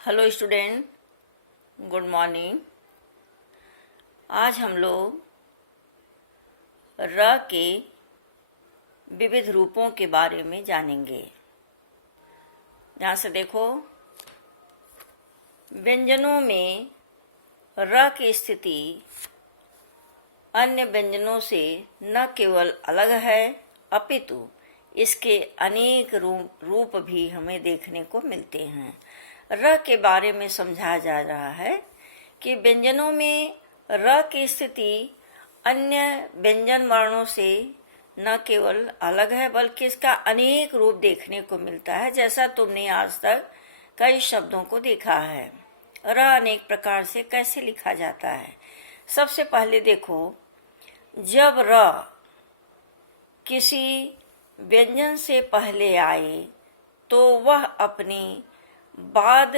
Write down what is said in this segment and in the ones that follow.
Hello student, good morning. आज हम लोग र के विविध रूपों के बारे में जानेंगे। ध्यान से देखो, व्यंजनों में र की स्थिति अन्य व्यंजनों से न केवल अलग है अपितु इसके अनेक रूप भी हमें देखने को मिलते हैं। र के बारे में समझाया जा रहा है कि व्यंजनों में र की स्थिति अन्य व्यंजन वर्णों से न केवल अलग है बल्कि इसका अनेक रूप देखने को मिलता है। जैसा तुमने आज तक कई शब्दों को देखा है, र अनेक प्रकार से कैसे लिखा जाता है। सबसे पहले देखो, जब र किसी व्यंजन से पहले आए तो वह अपने बाद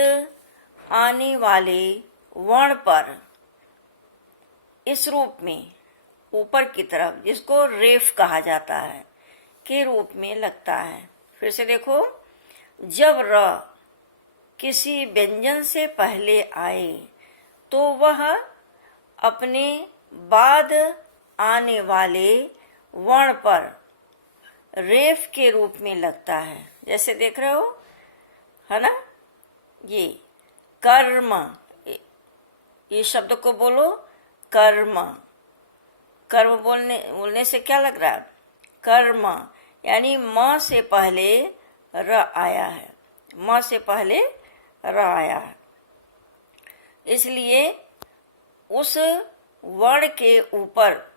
आने वाले वर्ण पर इस रूप में ऊपर की तरफ, जिसको रेफ कहा जाता है, के रूप में लगता है। फिर से देखो, जब र किसी व्यंजन से पहले आए तो वह अपने बाद आने वाले वर्ण पर रेफ के रूप में लगता है। जैसे देख रहे हो, है ना, ये कर्म, ये शब्द को बोलो कर्म। कर्म बोलने से क्या लग रहा है? कर्म, यानी म से पहले र आया है, म से पहले र आया है, इसलिए उस वर्ण के ऊपर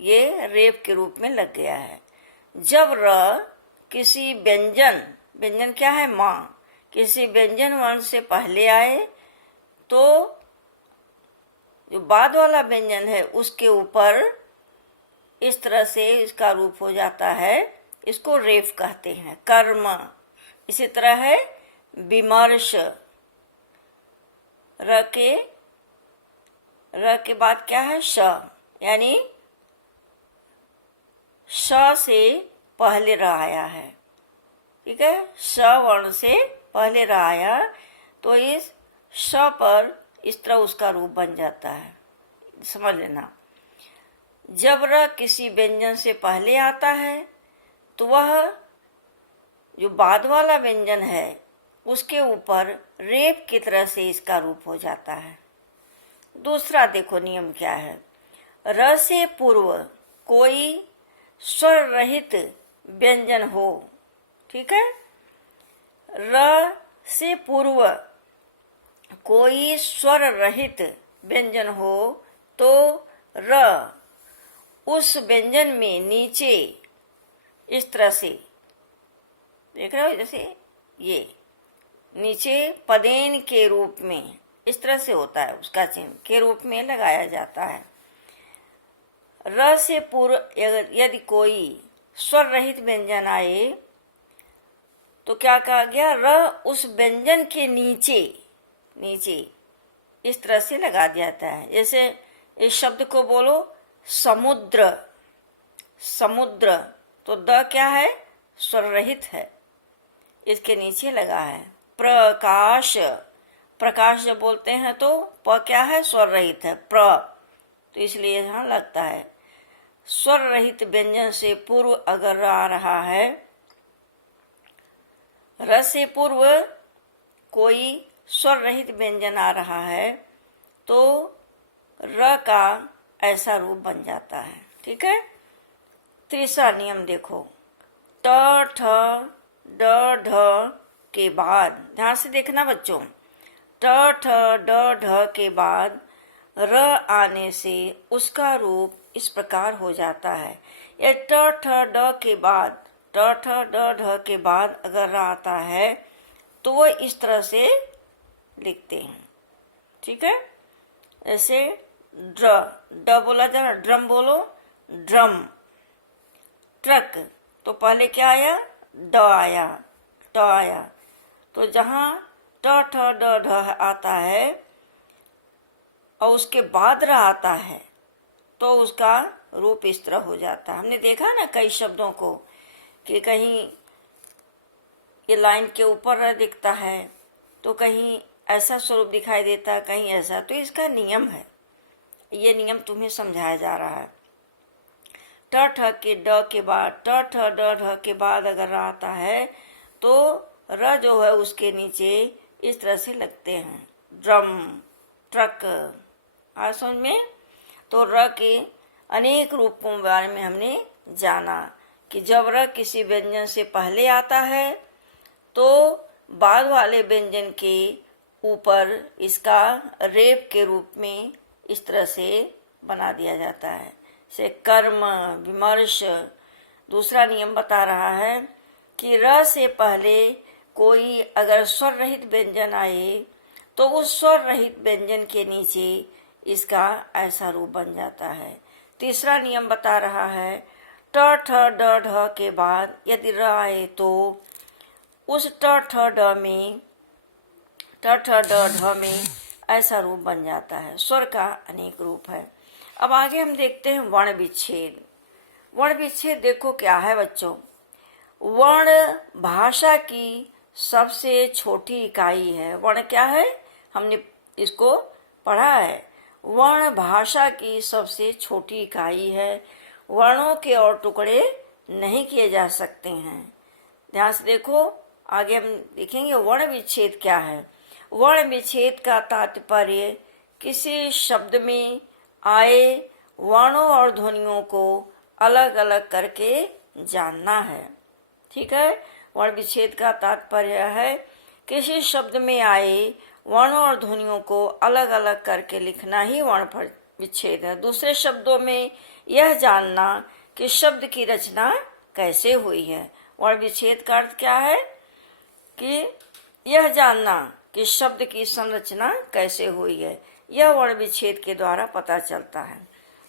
ये रेफ के रूप में लग गया है। जब र किसी व्यंजन क्या है? माँ, किसी व्यंजन वर्ण से पहले आए तो जो बाद वाला व्यंजन है उसके ऊपर इस तरह से इसका रूप हो जाता है, इसको रेफ कहते हैं, कर्म। इसी तरह है विमर्श, र के बाद क्या है? श, यानी श से पहले र आया है, ठीक है, श वर्ण से पहले र आया तो इस श पर इस तरह उसका रूप बन जाता है। समझ लेना, जब र किसी व्यंजन से पहले आता है तो वह जो बाद वाला व्यंजन है उसके ऊपर रेफ की तरह से इसका रूप हो जाता है। दूसरा देखो नियम क्या है, र से पूर्व कोई स्वर रहित व्यंजन हो, ठीक है, र से पूर्व कोई स्वर रहित व्यंजन हो तो र उस व्यंजन में नीचे इस तरह से, देख रहे हो, जैसे ये नीचे पदेन के रूप में इस तरह से होता है, उसका चिन्ह के रूप में लगाया जाता है। र से पूर्व यदि कोई स्वर रहित व्यंजन आए तो क्या कहा गया? र उस व्यंजन के नीचे इस तरह से लगा जाता है। जैसे इस शब्द को बोलो समुद्र, तो द क्या है? स्वर रहित है, इसके नीचे लगा है। प्रकाश जब बोलते हैं तो प क्या है? स्वर रहित है, तो इसलिए यहाँ लगता है। स्वर रहित व्यंजन से पूर्व अगर आ रहा है, र से पूर्व कोई स्वर रहित व्यंजन आ रहा है तो र का ऐसा रूप बन जाता है, ठीक है। तीसरा नियम देखो, ट ठ ड ढ के बाद, ध्यान से देखना बच्चों, ट ठ ड ढ के बाद र आने से उसका रूप इस प्रकार हो जाता है। ये ट ठ ड के बाद, ट ठ ड ढ के बाद अगर र आता है तो वो इस तरह से लिखते हैं, ठीक है। ऐसे ड बोला जा, ड्रम बोलो, ड्रम। ट्रक, तो पहले क्या आया? ड आया, ट आया, तो जहाँ ट ठ ड ढ आता है और उसके बाद र आता है तो उसका रूप इस तरह हो जाता है। हमने देखा ना कई शब्दों को कि कहीं ये लाइन के ऊपर र दिखता है तो कहीं ऐसा स्वरूप दिखाई देता, कहीं ऐसा। तो इसका नियम है, ये नियम तुम्हें समझाया जा रहा है। ट ठ के ड के बाद, ट ठ ड ढ के बाद अगर र आता है तो र जो है उसके नीचे इस तरह से लगते हैं, ड्रम, ट्रक। आ समझ में? तो र के अनेक रूपों के बारे में हमने जाना कि जब र किसी व्यंजन से पहले आता है तो बाद वाले व्यंजन के ऊपर इसका रेप के रूप में इस तरह से बना दिया जाता है, से कर्म, विमर्श। दूसरा नियम बता रहा है कि र से पहले कोई अगर स्वर रहित व्यंजन आए तो उस स्वर रहित व्यंजन के नीचे इसका ऐसा रूप बन जाता है। तीसरा नियम बता रहा है ट ठ ड ढ के बाद यदि र आए तो उस ट ठ ड में, ट ठ ड ढ में ऐसा रूप बन जाता है। स्वर का अनेक रूप है। अब आगे हम देखते हैं वर्ण विच्छेद। वर्ण विच्छेद देखो क्या है बच्चों। वर्ण भाषा की सबसे छोटी इकाई है। वर्ण क्या है? हमने इसको पढ़ा है। वर्ण भाषा की सबसे छोटी इकाई है। वर्णों के और टुकड़े नहीं किए जा सकते हैं। ध्यान से देखो, आगे हम देखेंगे वर्ण विच्छेद क्या है। वर्ण विच्छेद का तात्पर्य किसी शब्द में आए वर्णों और ध्वनियों को अलग अलग करके जानना है। ठीक है, वर्ण विच्छेद का तात्पर्य है किसी शब्द में आए वर्णों और ध्वनियों को अलग अलग करके लिखना ही वर्ण विच्छेद है। दूसरे शब्दों में यह जानना कि शब्द की रचना कैसे हुई है। वर्ण विच्छेद का अर्थ क्या है? कि यह जानना कि शब्द की संरचना कैसे हुई है, यह वर्ण विच्छेद के द्वारा पता चलता है।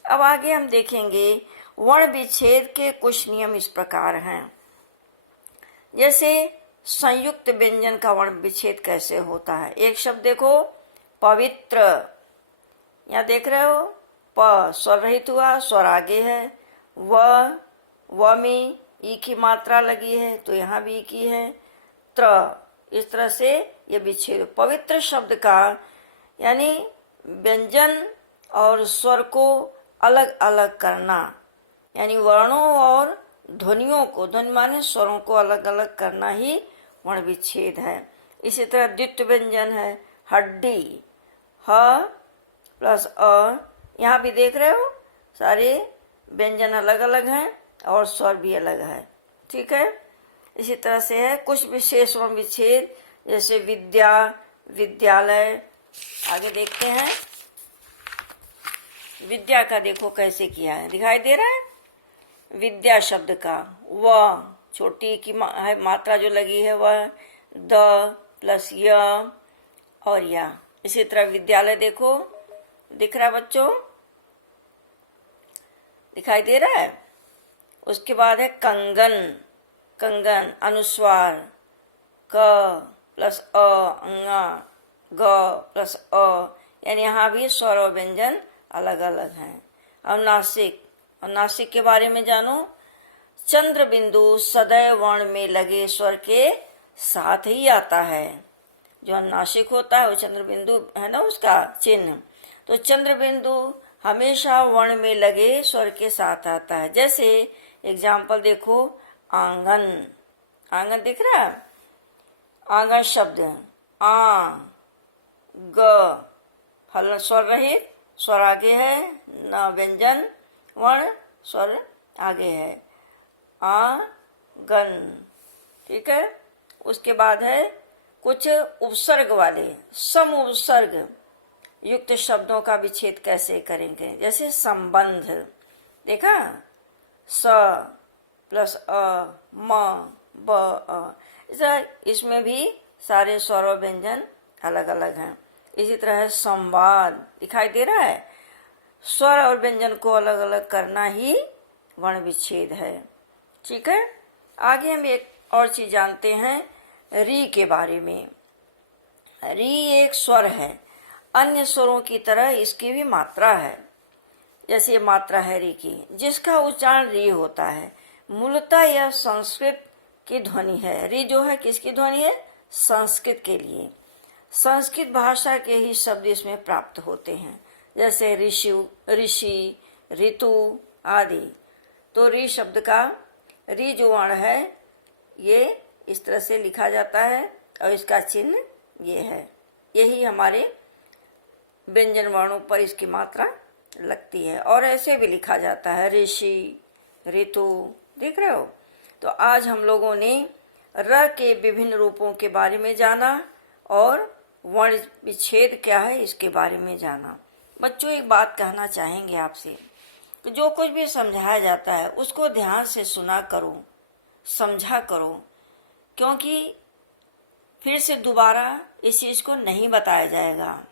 अब आगे हम देखेंगे वर्ण विच्छेद के कुछ नियम इस प्रकार हैं। जैसे संयुक्त व्यंजन का वर्ण विच्छेद कैसे होता है। एक शब्द देखो, पवित्र। यहाँ देख रहे हो, प स्वर रहित हुआ, स्वर आगे है। व में ई की मात्रा लगी है तो यहाँ भी ई की है। त्र, इस तरह से ये विच्छेद। पवित्र शब्द का यानी व्यंजन और स्वर को अलग अलग करना, यानी वर्णों और ध्वनियों को, ध्वनि माने स्वरों को अलग अलग करना ही वर्ण विच्छेद है। इसी तरह द्वित्व व्यंजन है, हड्डी, ह प्लस अ। यहाँ भी देख रहे हो सारे व्यंजन अलग अलग हैं और स्वर भी अलग है। ठीक है, इसी तरह से है कुछ विशेष वर्ण विच्छेद, जैसे विद्या, विद्यालय। आगे देखते हैं विद्या का, देखो कैसे किया है, दिखाई दे रहा है। विद्या शब्द का व छोटी की मात्रा जो लगी है वह, द प्लस य और या। इसी तरह विद्यालय देखो, दिख रहा है बच्चों, दिखाई दे रहा है। उसके बाद है कंगन, कंगन अनुस्वार, क प्लस अ, अंगा, ग प्लस अ, यानी यहाँ भी स्वर और व्यंजन अलग अलग हैं। अब नासिक, और नासिक के बारे में जानो। चंद्र बिंदु सदैव वर्ण में लगे स्वर के साथ ही आता है। जो नासिक होता है वो चंद्र बिंदु है ना, उसका चिन्ह। तो चंद्र बिंदु हमेशा वर्ण में लगे स्वर के साथ आता है। जैसे एग्जाम्पल देखो, आंगन, आंगन दिख रहा है। आंगन शब्द आ, ग, फल स्वर रहित, स्वर आगे है, न व्यंजन वर्ण, स्वर आगे है, आंगन। ठीक है, उसके बाद है कुछ उपसर्ग वाले, सम उपसर्ग युक्त शब्दों का विच्छेद कैसे करेंगे। जैसे संबंध, देखा, स प्लस अ, म, ब, अ। इसमें भी सारे स्वर और व्यंजन अलग अलग हैं। इसी तरह है संवाद, दिखाई दे रहा है। स्वर और व्यंजन को अलग अलग करना ही वर्ण विच्छेद है। ठीक है, आगे हम एक और चीज जानते हैं, री के बारे में। री एक स्वर है, अन्य स्वरों की तरह इसकी भी मात्रा है। जैसे मात्रा है री की, जिसका उच्चारण री होता है। मूलतः यह संस्कृत की ध्वनि है। री जो है किसकी ध्वनि है? संस्कृत के लिए। संस्कृत भाषा के ही शब्द इसमें प्राप्त होते हैं, जैसे ऋषि, ऋतु आदि। तो ऋ शब्द का ऋ जो वर्ण है ये इस तरह से लिखा जाता है और इसका चिन्ह ये है। यही हमारे व्यंजन वर्णों पर इसकी मात्रा लगती है। और ऐसे भी लिखा जाता है ऋषि, ऋतु, देख रहे हो। तो आज हम लोगों ने र के विभिन्न रूपों के बारे में जाना और वर्ण विच्छेद क्या है इसके बारे में जाना। बच्चों, एक बात कहना चाहेंगे आपसे कि जो कुछ भी समझाया जाता है उसको ध्यान से सुना करो, समझा करो, क्योंकि फिर से दोबारा इस चीज को नहीं बताया जाएगा।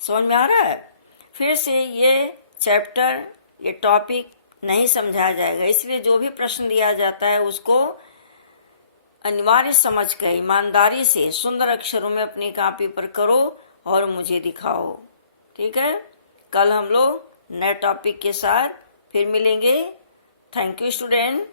समझ में आ रहा है? फिर से ये चैप्टर, ये टॉपिक नहीं समझाया जाएगा। इसलिए जो भी प्रश्न दिया जाता है उसको अनिवार्य समझकर ईमानदारी से सुंदर अक्षरों में अपनी कॉपी पर करो और मुझे दिखाओ। ठीक है? कल हम लोग नए टॉपिक के साथ फिर मिलेंगे। Thank you student.